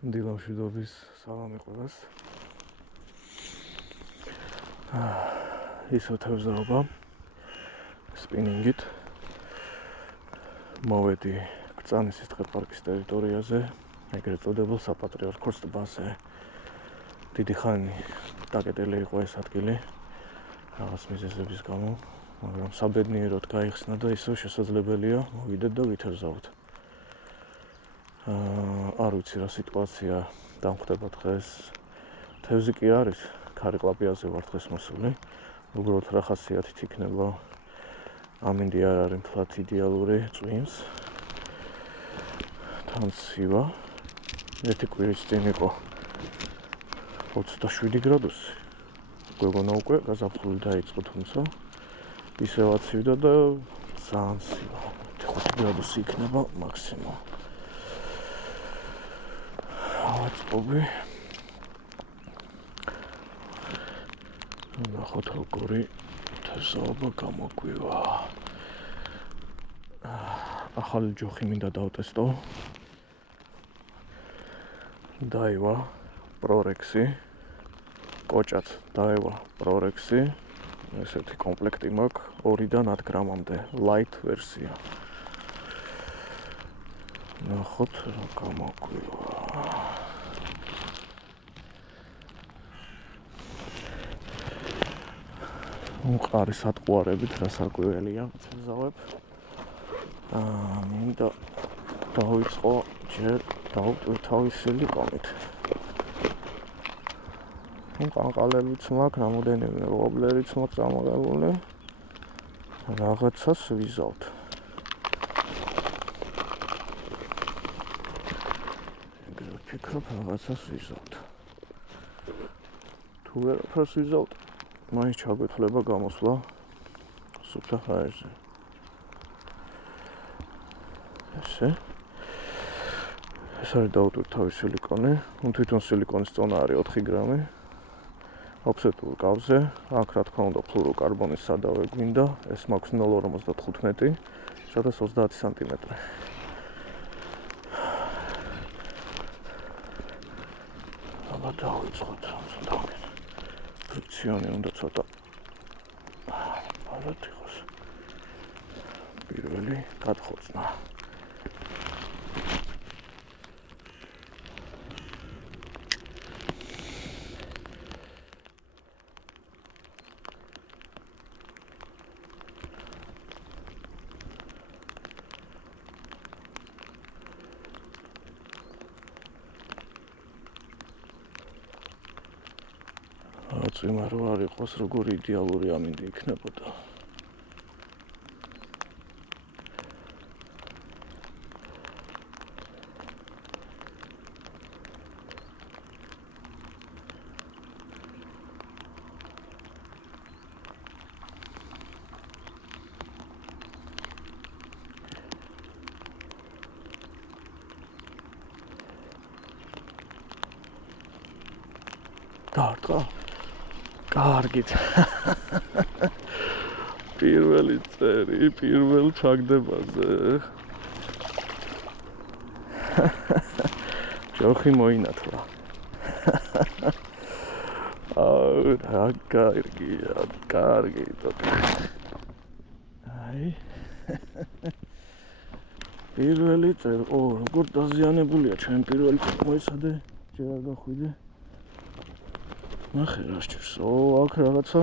დილამშვიდობის სალამი ყველას. ისო თევზაობა სპინინგით. მოვედი კრწანის სისხლის პარკის ტერიტორიაზე, ეგრეთ წოდებულ საპატრიარქოს ტბაზე. დიდი ხანი დაკეტილი იყო ეს ადგილი რაღაც მიზეზების გამო, მაგრამ საბედნიეროდ გაიხსნა და ისევ შესაძლებელია მოვიდეთ და ვითევზავთ. არ ვიცი რა სიტუაცია დამხდება დღეს. თევზი კი არის, ქარიკლაპიაზე ვარ დღეს მოსული. უბრალოდ რა ხასიათით იქნება ამინდი არ არის მთლად idеალური წვიმს. თან სივა. ერთი კვირის წინ იყო 27 გრადუსი. გვეგონა უკვე გაზაფხული დაიწყო, თუმცა ისევ აცივდა და ძალიან სივა. 5 გრადუსი იქნება მაქსიმუმ. ავაწყობი. ნახოთ როგორი თევზაობა გამოგვივა. ახალი ჯოხი მინდა დავტესტო. დაევა პრორექსი. კოჭაც დაევა პრორექსი. ესეთი კომპლექტი მაქვს 2-დან 10 გრამამდე, light ვერსია. ნახოთ რა გამოგვივა. უყარი სატყუარებით რა სარკვეველია თევზავებ. მინდა დავიწყო ჯერ დავტვირთავი სილიკონით. ყანყალებიც მაქვს, რამოდენიმე ვობლერიც მაქვს წამოღებული. რაღაცას ვიზავთ. ეგრე ვფიქრობ, რაღაცას ვიზავთ. თუ ვერაფერს ვიზავთ, მაინც ჩაგვეთვლება გამოსვლა სუფთა ჰაერზე. ეს არის დავტვირთავი სილიკონი. თვითონ სილიკონის წონა არის 4 გრამი. ოფსეტულ კავზე, აქ რა თქმა უნდა ფლუოროკარბონის სადავე გვინდა, ეს მაქვს 0,55, სადაც 30 სანტიმეტრი. აბა დავიწყოთ, ცოტა ფრიქციონი უნდა ცოტა ბალად იყოს. პირველი გადხოცნა. წვიმა რო არ იყოს, როგორი იდეალური ამინდი იქნებოდა. დაარტყა. კარგით. პირველი წერი, პირველ ჩაგდებაზე. ჯოხი მოინათლა. რა კარგია, კარგი. აი. პირველი წერი, როგორ დაზიანებულია ჩემი პირველი წერი მოიცადე, ჯერ არ გახვიდე. ნახე რა სჭირს. აქ რაღაცა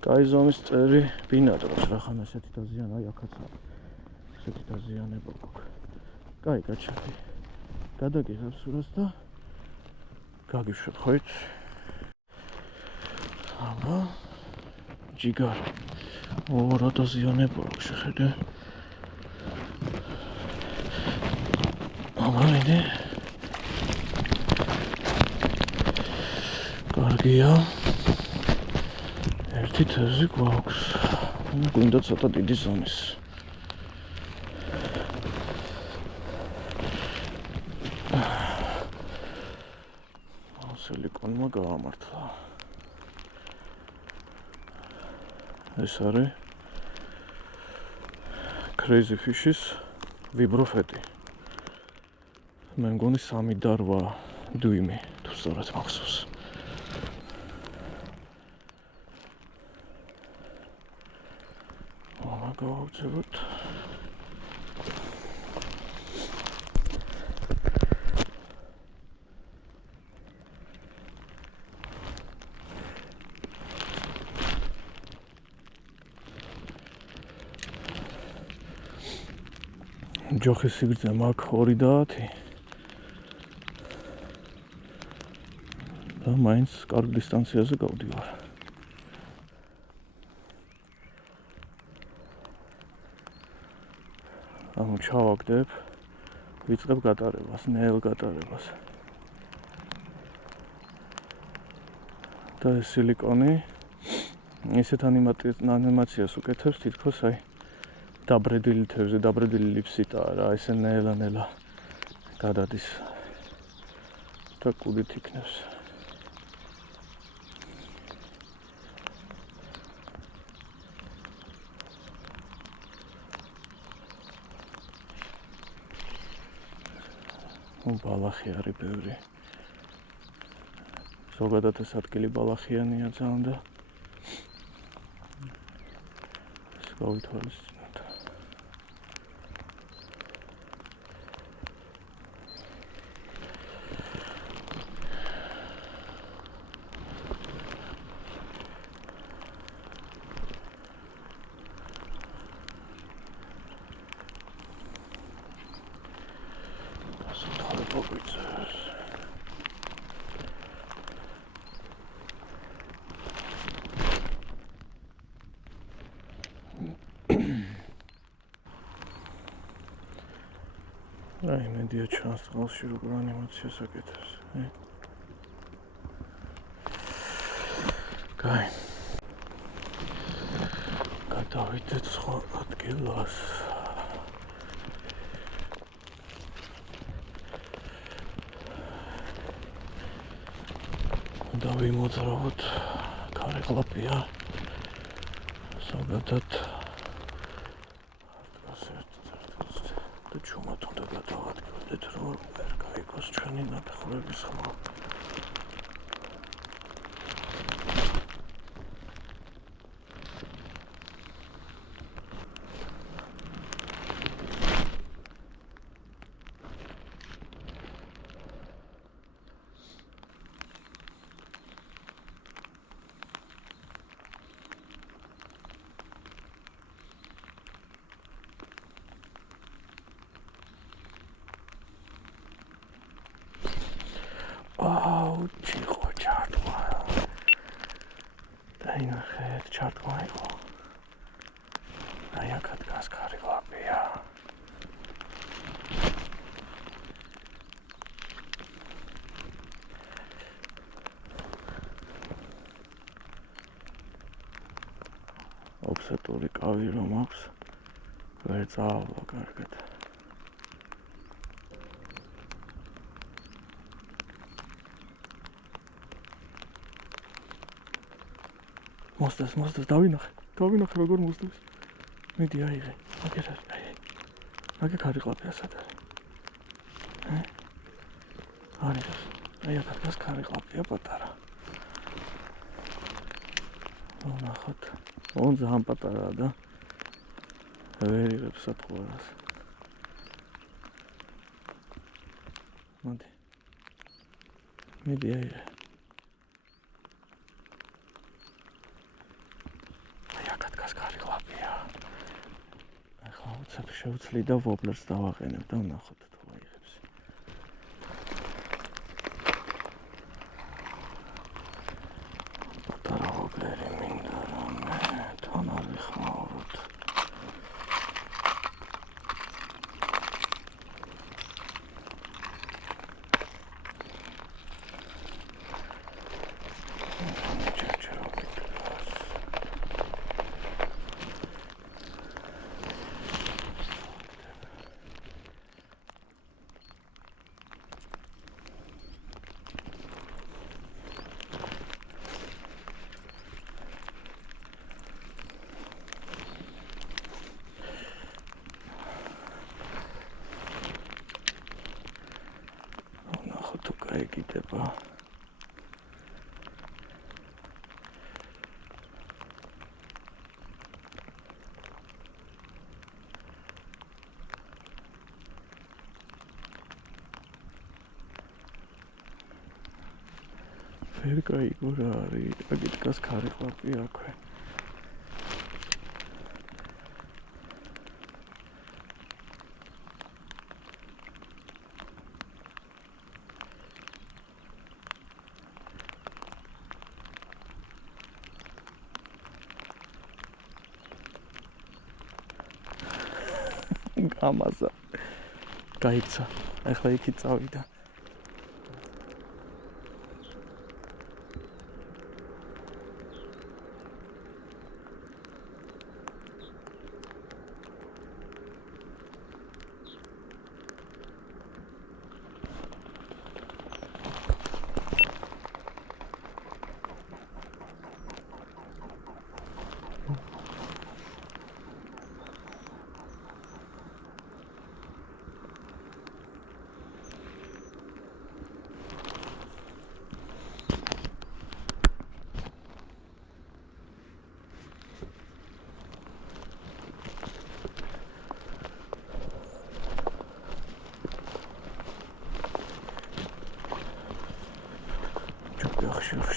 კაი ზომის წერი ბინადრობს, რახან ესეთი დაზიანება, აი აქაც არის. ესეთი დაზიანება გვაქვს. კაი, გაჩერდი. გადაგიღებ სურათს და გაგიშვებ, ხო იცი? აბა, ჯიგარი. რა დაზიანება აქვს, შეხედე. აბა, მიდი. კარგია. ერთი თევზი გვაქვს. გვინდა ცოტა დიდი ზომის. სილიკონმა გაამართლა. ეს არის Crazy Fish-ის ვიბროფეტი. მე მგონი 3 და 8 დუიმი თუ სწორად მახსოვს. გავავწევოთ. ჯოხის სიგრძე მაქვს 2.10 და მაინც კარგ დისტანციაზე გავდივარ. ანუ ჩავაგდებ, ვიწყებ გატარებას, ნელ გატარებას. და ეს სილიკონი ისეთ ანიმაციას უკეთებს, თითქოს აი დაბრედილი თევზი, დაბრედილი ლიფსიტაა რა, ესე ნელა-ნელა გადადის და კუდით იქნებს. ბალახი არის ბევრი. ზოგადად ეს ადგილი ბალახიანია ძალიან და ეს გავითვალისწინოთ. აი მედია ჩანს წყალში როგორ ანიმაციას აკეთებს. კაი. გადავიდეთ სხვა ადგილას. დავიმოძრავოთ ქარეკლაპია. ზოგადად და ჩუმად უნდა გადავადგილდეთ, რომ ვერ გაიგოს ჩვენი ნაფეხურების ხმა. ჭიყო ჩარტყვა. დაინახეთ, ჩარტყვა იყო. აი აქ დგას ქარეკლაპია. ოფსეტური კავი რომ აქვს, ვერ წავალ კარგად. მოსდევს, დავინახე როგორ მოსდევს. მიდი აიღე, აგერ არის, აგერ ქარეკლაპია სად არის? არის, აი აქ დგას ქარეკლაპია პატარა. ნახოთ, ძალიან პატარაა და ვერ იღებს სათხოვარას. მიდი აიღე. შევცვლი და ვობლერს დავაყენებ და ვნახოთ თუ აიღებს. პატარა ვობლერი მინდა რამე თან არ ვიხმაუროთ. გაიგდება. ვერ გაიგო რა არის, აქ დგას ქარიკლაპი აქვე. გამაზა. გაიქცა. ახლა იქით წავიდა.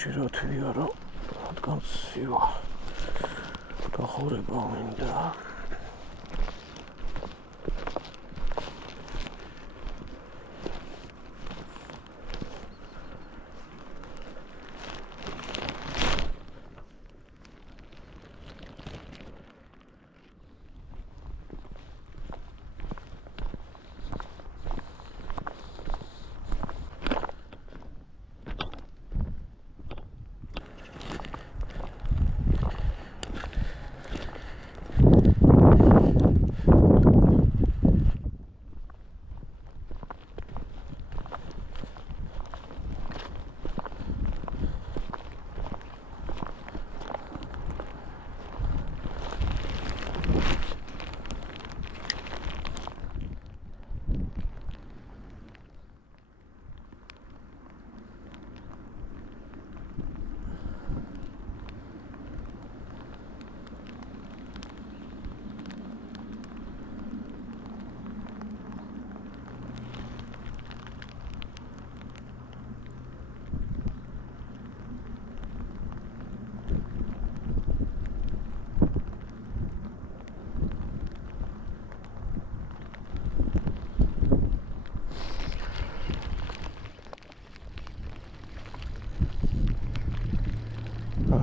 ხშირად ვიარო, რადგან სივა გახურება მინდა.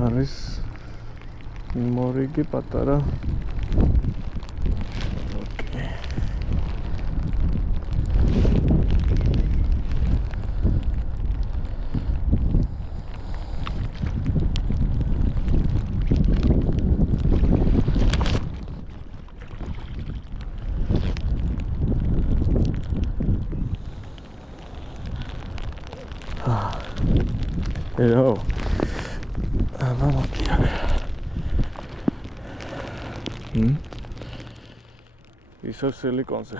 არის მორიგი პატარა. Hello. ისევ სილიკონზე.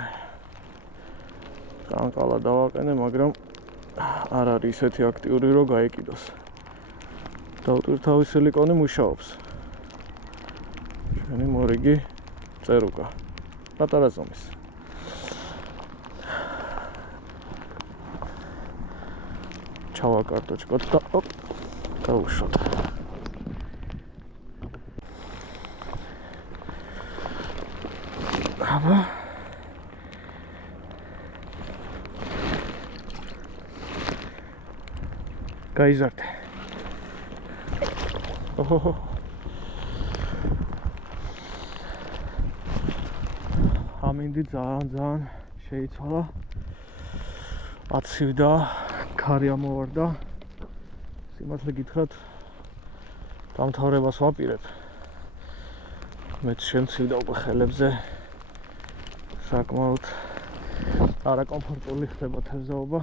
კანკალა დავაყენე, მაგრამ არ არის ისეთი აქტიური, რომ გაიკიდოს. დავტვირ თავის სილიკონი მუშაობს. ჩვენი მორიგი წერუკა. პატარა ზომის. ჩავაკარტოჩკოთ და დავუშვოთ. აბა გაიზარდე. ოჰო. ამინდი ძალიან შეიცვალა. აცივდა, ქარი ამოვარდა. სიმართლე გითხრათ, დამთავრებას ვაპირებ. მეც შემცივდა უკვე ხელებზე. საკმაოდ არაკომფორტული ხდება თევზაობა.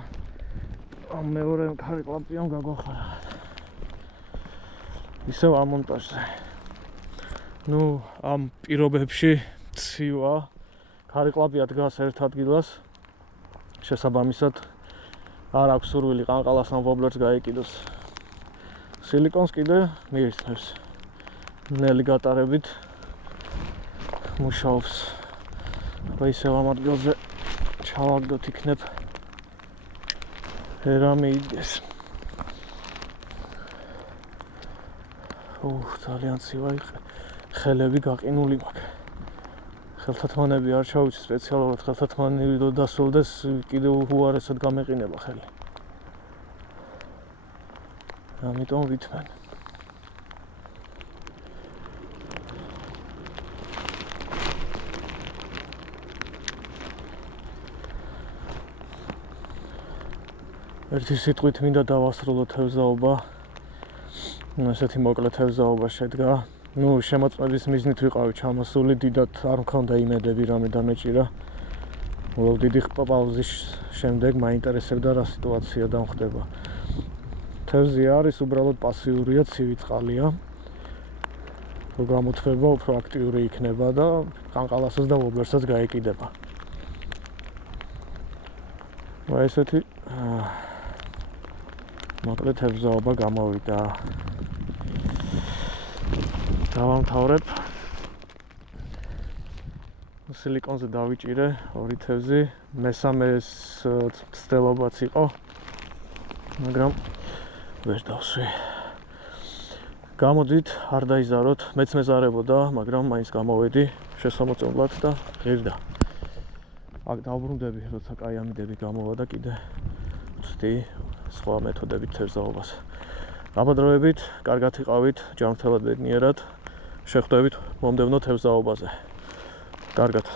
ამ მეორე ქარიკლაპიამ გაგვახარა. ისევ ამ მონტაჟზე. ამ პირობებში ცივა ქარიკლაპია დგას ერთ ადგილას. შესაბამისად არ აქვს სურვილი ყანყალას ან ვობლერს გაეკიდოს. სილიკონს კიდე მიირთმევს. ნელი გატარებით მუშაობს. და ისევ ამ ადგილზე ჩავაგდოთ იქნებ რა მიიდეს. ძალიან ცივა ხელები გაყინული მაქვს. ხელთათმანები არ ჩავიცი სპეციალურად ხელთათმანი რომ დასოლდეს კიდევ უარესად გამეყინება ხელი. ამიტომ ვითმენ. ერთი სიტყვით მინდა დავასრულო თევზაობა. ესეთი მოკლე თევზაობა შედგა. შემოწმების მიზნით ვიყავი ჩამოსული, დიდად არ მქონდა იმედები რამე დამეჭირა. დიდი პაუზის შემდეგ მაინტერესებდა რა სიტუაცია დამხდება. თევზი არის უბრალოდ პასიურია, ცივი წყალია. რო გამოთვება უფრო აქტიური იქნება და ყანყალასაც და ვობლერსაც გაეკიდება. ესეთი მოკლე თევზაობა გამოვიდა. დავამთავრებ. სილიკონზე დავიჭირე 2 თევზი, მესამეს ცდელობაც იყო, მაგრამ ვერ დავსვი. გამოდით, არ დაიზაროთ, მეც მეზარებოდა, მაგრამ მაინც გამოვედი შესამოწმებლად და ღირდა. აქ დავბრუნდები, როცა კაი ამიდები გამოვა და კიდე ვწვდი სხვა მეთოდებით თევზაობას. გაბადროებით, კარგად იყავით, ჯანმრთელად ბედნიერად. შეხვდებით მომდევნო თევზაობაზე. კარგად.